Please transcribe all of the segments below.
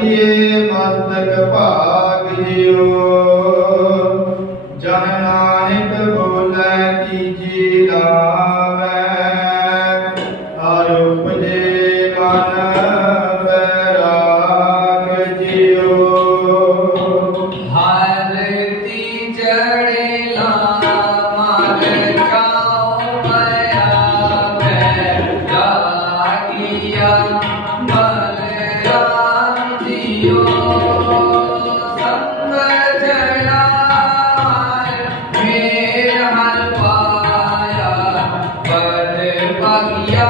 ਪੜੀਏ ਮਸਤਕ ਜਨ ਨਾਨਕ ਬੋਲੇ ਕੀਜੀ ਲਾਵੇ ਹਰ ਉਪਜੇ ਮਨ ਬੈਰਾਗ ਜਿਉ। ਹਰ ਤੀ Yeah.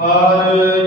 ਹਰ ਚੋਖੜੇ